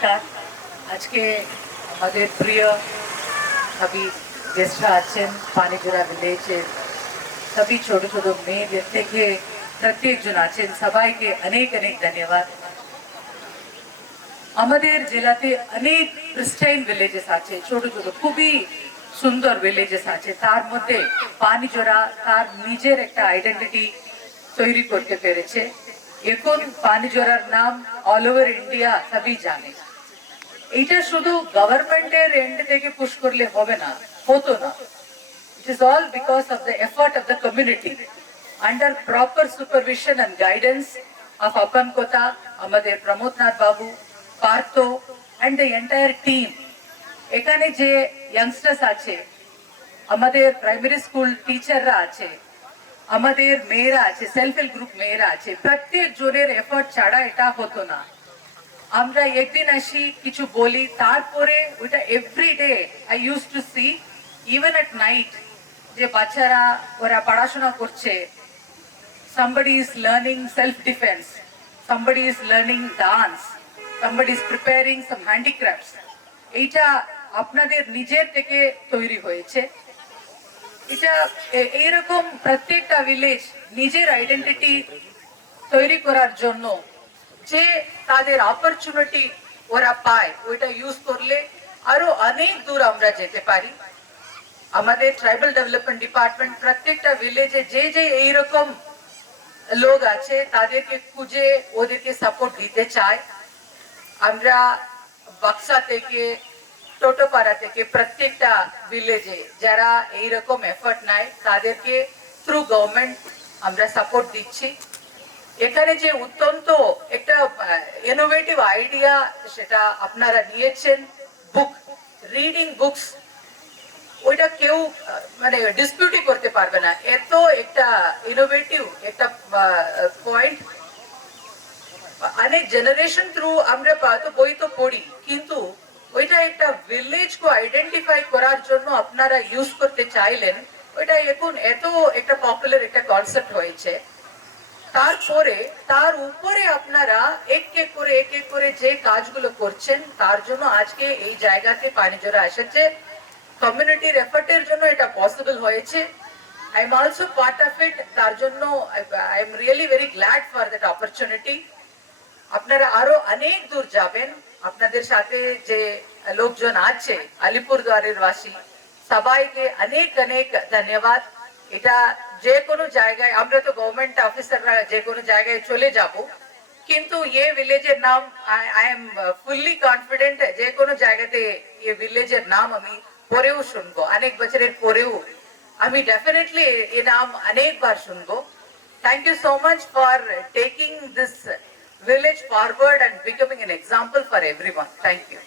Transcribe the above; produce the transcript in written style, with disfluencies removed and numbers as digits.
নমস্কার। আজকে আমাদের প্রিয় সবই গেস্টরা আছেন পানিজোড়া ভিলেজের সবই ছোট ছোট মেয়েদের থেকে প্রত্যেকজন আছেন, সবাইকে অনেক অনেক ধন্যবাদ। আমাদের জেলাতে অনেক প্রিস্টাইন ভিলেজেস আছে, ছোট ছোট খুবই সুন্দর ভিলেজেস আছে। তার মধ্যে পানিজোড়া তার নিজের একটা আইডেন্টিটি তৈরি করতে পেরেছে। এখন পানিজোড়ার নাম অল ওভার ইন্ডিয়া সবই জানে। এটা শুধু গভর্নমেন্টের এন্ড থেকে পুশ করলে হবে না, হতো না। It is all because of the effort of the community under proper supervision and guidance of Apan Kota, আমাদের প্রমোদনাথ বাবু, Partha and the entire team. এখানে যে ইয়াংস্টার্স আছে, আমাদের প্রাইমারি স্কুল টিচাররা আছে, আমাদের মেয়েরা আছে, সেলফ হেল্প গ্রুপ মেয়েরা আছে, প্রত্যেক জনের এফর্ট ছাড়া এটা হতো না। আমরা একদিন আসি কিছু বলি, তারপরে ওটা everyday I use to see even at night যে বাচ্চারা ওরা পড়াশোনা করছে, somebody is learning self defense, somebody is learning dance, somebody is preparing some handicrafts. এইটা আপনাদের নিজের থেকে তৈরি হয়েছে। এটা এইরকম প্রত্যেকটা ভিলেজ নিজের আইডেন্টিটি তৈরি করার জন্য যে তাদের অপরচুনিটি ওরা পায়, ওইটা ইউজ করলে আরো অনেক দূর আমরা যেতে পারি। আমাদের ট্রাইবাল ডেভেলপমেন্ট ডিপার্টমেন্ট প্রত্যেকটা ভিলেজে যে যে এইরকম লোক আছে তাদেরকে খুঁজে ওদেরকে সাপোর্ট দিতে চায়। আমরা বাক্সা থেকে, টোটোপাড়া থেকে প্রত্যেকটা ভিলেজে যারা এইরকম এফর্ট নেয় তাদেরকে থ্রু গভর্নমেন্ট আমরা সাপোর্ট দিচ্ছি। এখানে যে অত্যন্ত একটা ইনোভেটিভ আইডিয়া সেটা আপনারা নিয়েছেন, বুক রিডিং বুকস, ওইটা কেউ মানে ডিসপিউটই করতে পারবে না। এত একটা ইনোভেটিভ একটা পয়েন্ট, অনেক জেনারেশন থ্রু আমরা তো বই তো পড়ি, কিন্তু ওইটা একটা ভিলেজ কো আইডেন্টিফাই করার জন্য আপনারা ইউজ করতে চাইলেন। ওইটা এখন এত একটা পপুলার একটা কনসেপ্ট হয়েছে। তারপরে তার উপরে আপনারা এক এক করে যে কাজগুলো করছেন, তার জন্য আজকে এই জায়গাতে পানিজোড়া এসেছে। কমিউনিটির এফর্টের জন্য এটা পসিবল হয়েছে। I am also part of it. তার জন্য I am really very glad for that opportunity. আপনারা আরো অনেক দূর যাবেন। আপনাদের সাথে যে লোকজন আছে আলিপুরদুয়ারের বাসী, সবাইকে অনেক অনেক ধন্যবাদ। এটা যে কোনো জায়গায়, আমরা তো গভর্নমেন্ট অফিসাররা যে কোনো জায়গায় চলে যাব, কিন্তু এ ভিলেজের নাম আই এম ফুললি কনফিডেন্ট যে কোনো জায়গাতে এ ভিলেজের নাম আমি পরেও শুনবো, অনেক বছরের পরেও আমি ডেফিনেটলি এ নাম অনেকবার শুনবো। Thank you so much for taking this village forward and becoming an example for everyone. Thank you.